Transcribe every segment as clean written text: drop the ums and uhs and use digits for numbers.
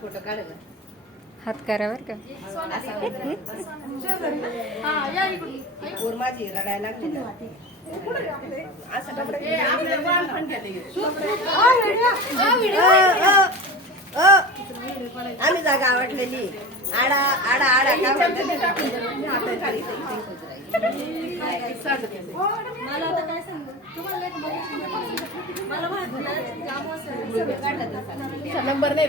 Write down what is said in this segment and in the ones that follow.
Photo काढ हात करावर का माझी रडायला लागली आम्ही जागा आवडलेली आडा आडा आडा का नंबर नाही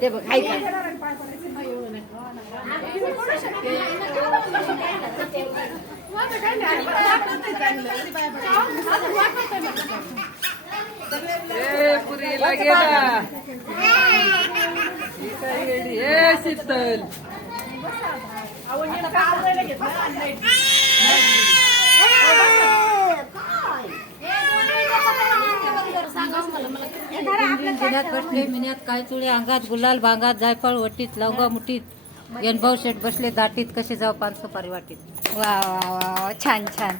ते बघ हाय का पुरीला गेला शीतल जिन्यात बसले मिन्यात काय चुळे अंगात गुलाल भांगात जायफळ वटीत लवंगा मुठीत यनभाऊ शेठ बसले दाटीत कसे जाऊ पान सुपारी वाटीत. वा वा वा छान छान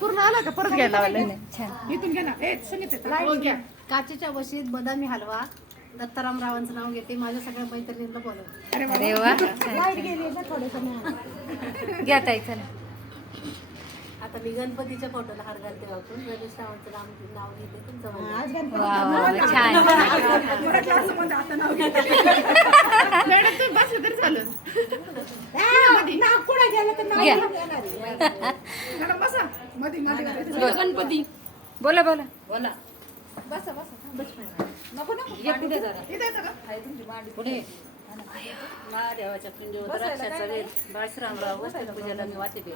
पूर्ण आला का परत घ्यायला छान इथून घ्या ना काचेच्या वशीत बदामी हलवा दत्ताराम रावांचं नाव घेते माझ्या सगळ्या मैत्रिणींना बोलव. अरे वा घ्या ताई चला. आता मी गणपतीच्या फोटोला हार घालते वापरून रमेश रावांचं नाव घेते तुमचं वा वा छान बसलं तरी चालेल बसा मध्ये गणपती बोला बोला बोला बसा बसा नको नको पुढे जरा इथे येतं का पुढे महादेवाच्या पिंडीवर द्राक्षाचा वेल बाळश्रामराव वस्त्र पूजेला मी वाटे दे.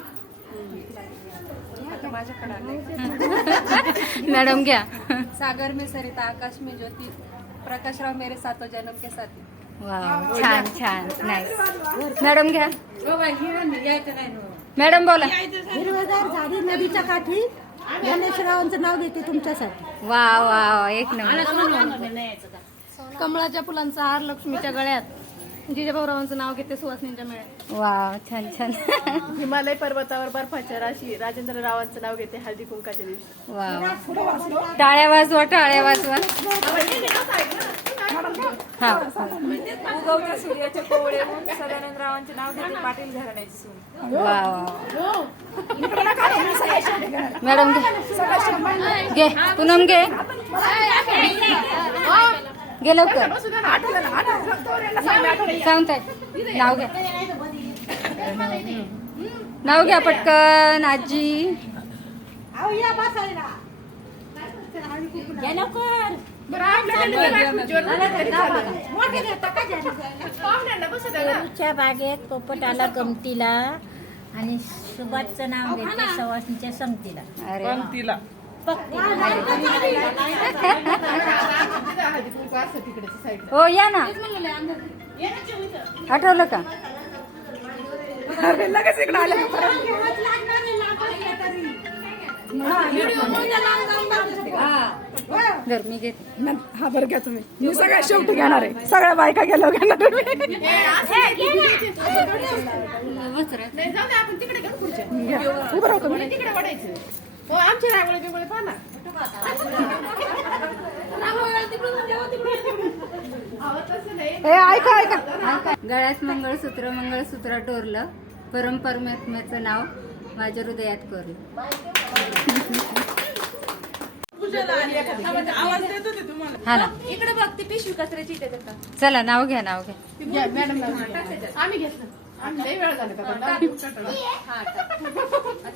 मॅडम घ्या. सागर में सरिता आकाश में ज्योति प्रकाशराव मेरे सातों जन्म के साथी. वा छान छान नाईस. मॅडम घ्या. यायचं नाही मॅडम बोला. हिरवेगार झाडी नदीच्या काठी गणेशरावांचं नाव घेते तुमच्यासाठी. वा वा वा एक नंबर. कमळाच्या फुलांचा हार लक्ष्मीच्या गळ्यात जिजाभाऊरावांचं नाव घेते सुवासनींच्या मेळ्यात. वा छान छान. हिमालय पर्वतावर बर्फाच्या राशी राजेंद्र रावांचं नाव घेते हळदी कुंकाच्या दिवशी. वा टाळ्या वाजवा टाळ्या वाजवा. हा उगवत्या सूर्याच्या कोवळेहून सदानंद रावांचे नाव घेते पाटील घराण्याची सून. वा वा मॅडम घे पूनम घे घे लवकर सांगताय नाव घ्या. नाव घ्या पटकन आजी. पेरूच्या बागेत पोपट आला गमतीला आणि सुभाषचं नाव घेते सवासनीच्या संगतीला. अरे हो या ना आठवलं का. लगेच इकडे आले जर मी घेते. हा बरं घ्या तुम्ही मी सगळ्या शेवटी घेणार आहे सगळ्या बायका गेलो घेणार आपण तिकडे घेऊन पुढच्या उभं राहतो तिकडे वडायचं. हो आमच्या रांगोळी बिंगोळी पाहा ना. ऐका ऐका गळ्यात मंगळसूत्र मंगळसूत्र टोरलं परमेश्वराचं नाव माझ्या हृदयात कोरलं. हा ना इकडे बघ ती पिशवी कचऱ्याची इथे देतात. चला नाव घ्या नाव घ्या. आम्ही घेतलं आम्ही लई वेळ झाले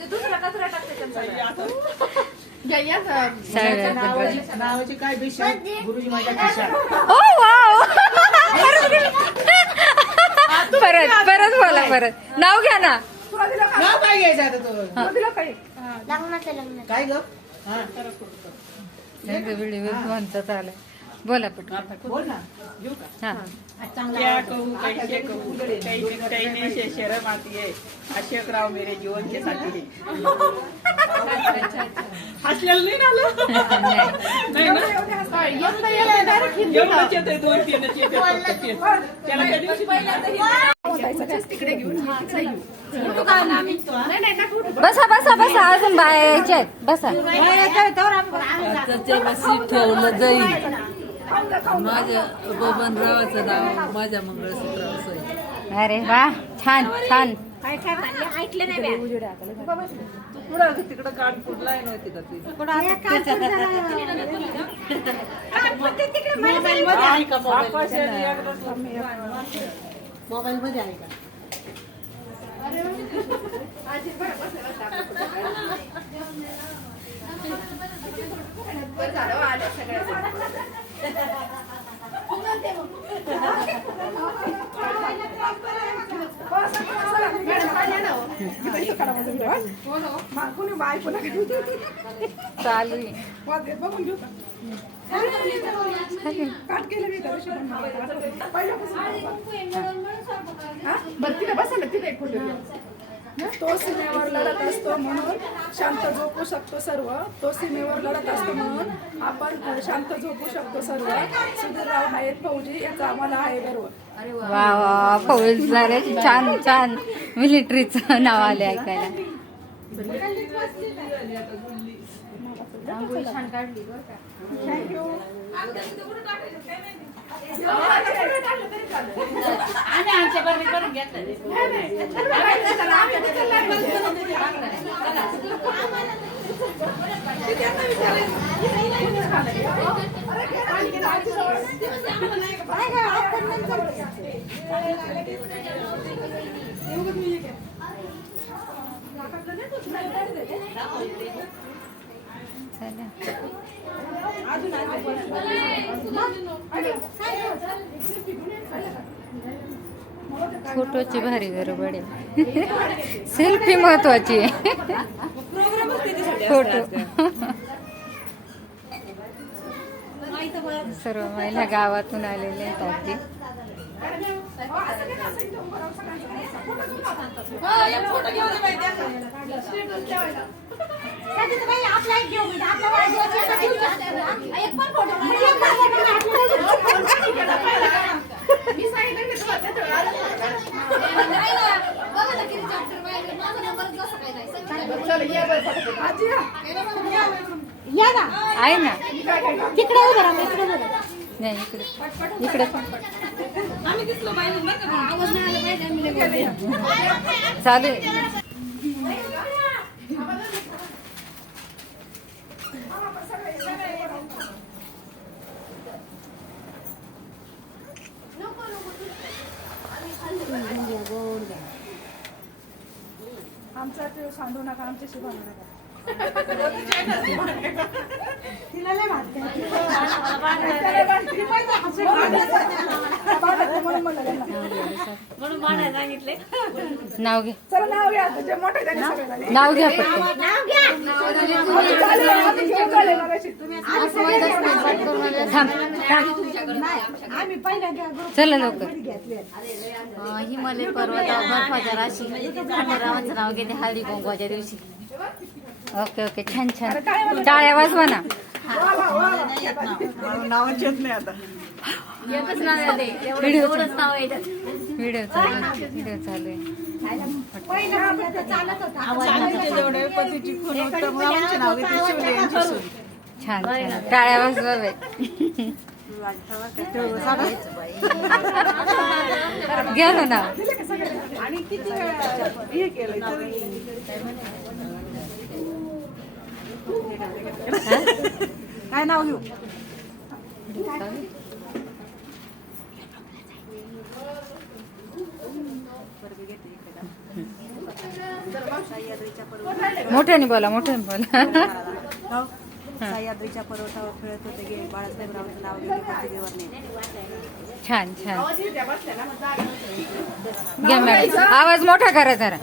दुसरा कचरा टाकते नावाची काय विषय गुरुजी माझ्या खिशात. ओ वाव परत परत बोला परत नाव घ्या ना. नाव काय घ्यायचं आता तुला काय लग्नाचं लग्न काय ग व्हिडिओ म्हणतात आलाय. बोला पटकन. हा. क्या कहूँ कैसे कहूँ कहने से शर्म आती है. अशोकराव मेरे जीवन के साथी है. हसलेलं नाही ना आलं? नाही ना? एवढंच येतंय, 2-3च येते फक्त तेच. त्याला त्या दिवशी बसा बसा बसा अजून बाहेरचे आहेत. बसा. त्याच्या बशीत ठेवलं जाईल. माझ्या बबनरावाचं नाव माझ्या मंगळसूत्रावर सही. अरे वा, छान छान. तिकडं काढ फुटलाय नव्हती का ती. मोबाईल मध्ये आहे का? चालू आहे. तो सीमेवर लढत असतो म्हणून शांत झोपू शकतो सर्व. तो सीमेवर लढत असतो म्हणून आपण शांत झोपू शकतो सर्व. सुधीरराव आहेत फौजी, याचा आम्हाला आहे गर्व. वा वा, फौज झाले. छान छान. मिलिटरीचं नाव आले ऐकायला. फोटोची भारी गडबड आहे. सेल्फी महत्वाची आहे. फोटो. सर्व महिला गावातून आलेल्या आहेत अगदी. आहे ना तिकडे उभं राहा, इकडे उभं राहा. नाही इकडे इकडे पण चालू आहे. आमचा ते सांडू नका, आमच्याशी भांडू नका. नाव घे. चला नाव घ्या, जे मोठे झाले सगळे. नाव घ्या पटकन. चला लवकर. हिमालय पर्वतावर बर्फाच्या राशी खंडेरावांचं नाव घेते हळदी कुंकवाच्या दिवशी. ओके ओके, छान छान. टाळ्या वाजवा ना. नावाच येत नाही आता. एकच नाव येते, एवढंच नाव येतात. व्हिडिओ चालू आहे. व्हिडिओ चालू आहे. जेवढे पतीची खून उत्तम रावांचे नाव घेते शिवले यांची सून. छान छान. टाळ्या वाजवा बाई. घ्या ना नाव. आणि किती हे केलं काय नाव घेऊ? मोठ्याने बोला, मोठ्याने बोला. सह्याद्रीच्या पर्वतावर खेळत होते गे बाळासाहेबरावांचं नाव घेते प्रतिदेवाने. छान छान. घ्या मॅडम, आवाज मोठा करा जरा.